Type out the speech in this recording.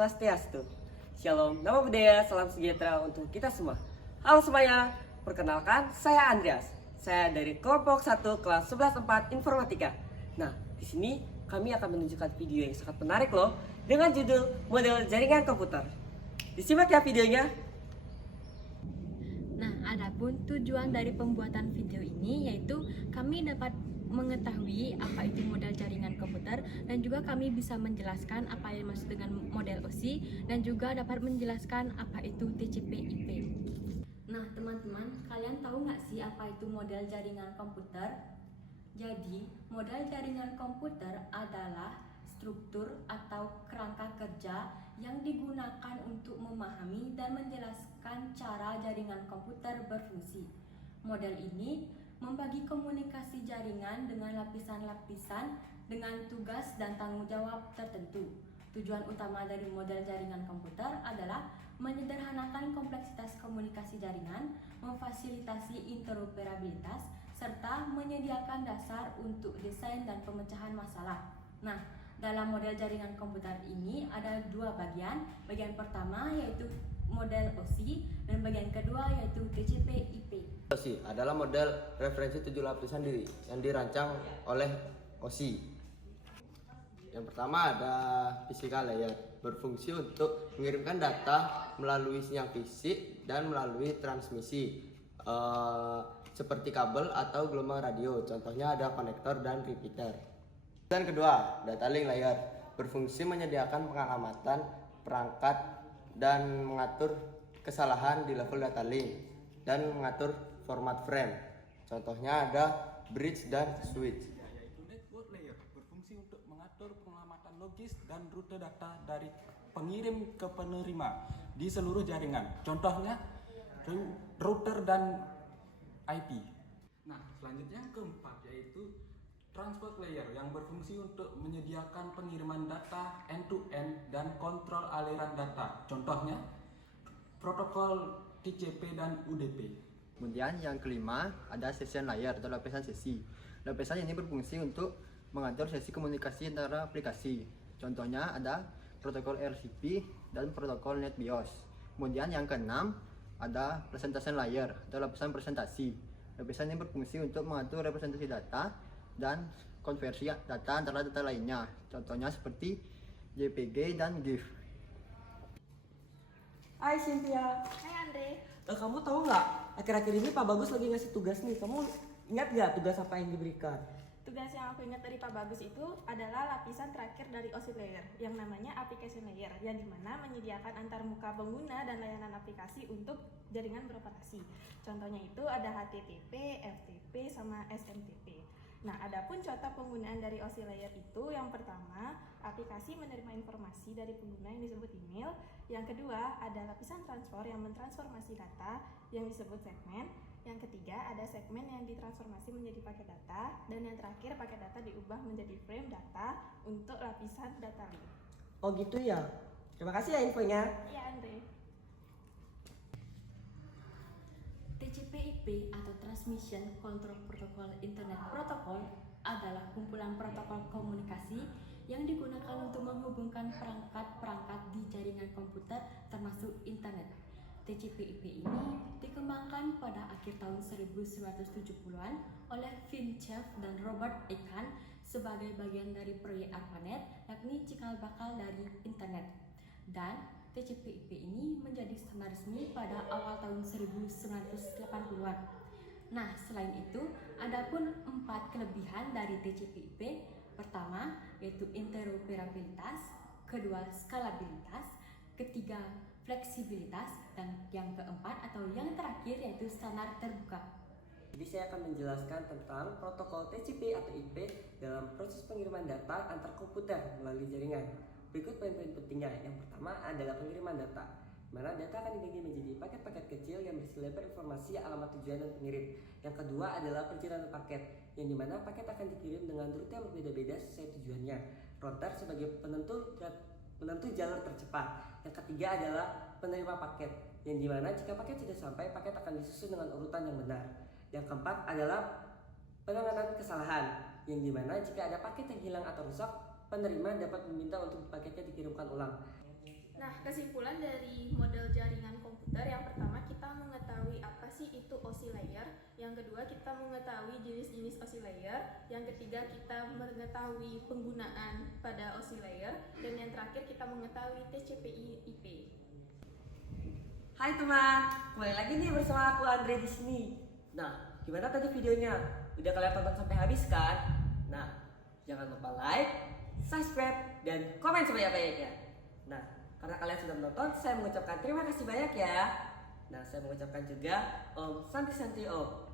Swastiastu. Shalom, nama budaya, salam sejahtera untuk kita semua. Halo semuanya, perkenalkan saya Andreas. Saya dari kelompok 1 kelas 11/4 Informatika. Nah, di sini kami akan menunjukkan video yang sangat menarik loh dengan judul model jaringan komputer. Disimak ya videonya. Nah, adapun tujuan dari pembuatan video ini yaitu kami dapat mengetahui apa itu model jaringan komputer dan juga kami bisa menjelaskan apa yang dimaksud dengan model OSI dan juga dapat menjelaskan apa itu TCP/IP. Nah, teman-teman, kalian tahu nggak sih apa itu model jaringan komputer? Jadi, model jaringan komputer adalah struktur atau kerangka kerja yang digunakan untuk memahami dan menjelaskan cara jaringan komputer berfungsi. Model ini membagi komunikasi jaringan dengan lapisan-lapisan dengan tugas dan tanggung jawab tertentu. Tujuan utama dari model jaringan komputer adalah menyederhanakan kompleksitas komunikasi jaringan, memfasilitasi interoperabilitas, serta menyediakan dasar untuk desain dan pemecahan masalah. Nah, dalam model jaringan komputer ini ada dua bagian. Bagian pertama yaitu model OSI dan bagian kedua yaitu TCP/IP. OSI adalah model referensi 7 lapisan diri yang dirancang oleh OSI. Yang pertama ada physical layer, berfungsi untuk mengirimkan data melalui sinyal fisik dan melalui transmisi seperti kabel atau gelombang radio. Contohnya ada konektor dan repeater. Dan kedua, data link layer, berfungsi menyediakan pengalamatan perangkat dan mengatur kesalahan di level data link dan mengatur format frame. Contohnya ada bridge dan switch. Yaitu network layer, berfungsi untuk mengatur pengamatan logis dan rute data dari pengirim ke penerima di seluruh jaringan. Contohnya router dan IP. Nah, selanjutnya yang keempat yaitu transport layer yang berfungsi untuk menyediakan pengiriman data end-to-end dan kontrol aliran data. Contohnya protokol TCP dan UDP. Kemudian yang kelima ada session layer atau lapisan sesi. Lapisan ini berfungsi untuk mengatur sesi komunikasi antara aplikasi. Contohnya ada protokol RCP dan protokol NetBIOS. Kemudian yang keenam ada presentation layer atau lapisan presentasi. Lapisan ini berfungsi untuk mengatur representasi data dan konversi data antara data lainnya. Contohnya seperti JPG dan GIF. Hai Cynthia. Hai Andre. Kamu tahu nggak, akhir-akhir ini Pak Bagus lagi ngasih tugas nih. Kamu ingat nggak tugas apa yang diberikan? Tugas yang aku ingat dari Pak Bagus itu adalah lapisan terakhir dari OSI layer yang namanya application layer, yang dimana menyediakan antar muka pengguna dan layanan aplikasi untuk jaringan beroperasi. Contohnya itu ada HTTP, FTP, sama SMTP. Nah, adapun contoh penggunaan dari OSI layer itu yang pertama, aplikasi menerima informasi dari pengguna yang disebut email. Yang kedua, ada lapisan transfer yang mentransformasi data yang disebut segmen. Yang ketiga, ada segmen yang ditransformasi menjadi paket data. Dan yang terakhir, paket data diubah menjadi frame data untuk lapisan data link. Oh gitu ya. Terima kasih ya infonya. Iya, Andre. TCP/IP atau Transmission Control Protocol Internet Protocol adalah kumpulan protokol komunikasi yang digunakan untuk menghubungkan perangkat-perangkat di jaringan komputer termasuk internet. TCP/IP ini dikembangkan pada akhir tahun 1970-an oleh Vinchev dan Robert Ekan sebagai bagian dari proyek ARPANET, yakni cikal bakal dari internet. Dan TCP/IP ini menjadi standar resmi pada awal tahun 1980-an. Nah, selain itu, ada pun 4 kelebihan dari TCP/IP. Pertama, yaitu interoperabilitas, kedua, skalabilitas, ketiga, fleksibilitas, dan yang keempat atau yang terakhir yaitu standar terbuka. Jadi saya akan menjelaskan tentang protokol TCP atau IP dalam proses pengiriman data antar komputer melalui jaringan. Berikut poin-poin pentingnya. Yang pertama adalah pengiriman data, di mana data akan dibagi menjadi paket-paket kecil yang berisi lembar informasi, alamat tujuan, dan pengirim. Yang kedua adalah perjalanan paket, yang dimana paket akan dikirim dengan rute yang berbeda-beda sesuai tujuannya. Router sebagai penentu jalur tercepat. Yang ketiga adalah penerima paket, yang dimana jika paket sudah sampai, paket akan disusun dengan urutan yang benar. Yang keempat adalah penanganan kesalahan, yang dimana jika ada paket yang hilang atau rusak, penerima dapat meminta untuk paketnya dikirimkan ulang. Nah, kesimpulan dari model jaringan komputer, yang pertama kita mengetahui apa sih itu OSI layer, yang kedua kita mengetahui jenis-jenis OSI layer, yang ketiga kita mengetahui penggunaan pada OSI layer, dan yang terakhir kita mengetahui TCP/IP. Hai teman, kembali lagi nih bersama aku Andre di sini. Nah, gimana tadi videonya? Udah kalian tonton sampai habis kan? Nah, jangan lupa like, subscribe, dan komen sebanyak-banyaknya. Nah, karena kalian sudah menonton, saya mengucapkan terima kasih banyak ya. Nah, saya mengucapkan juga Om Santi Santi Om.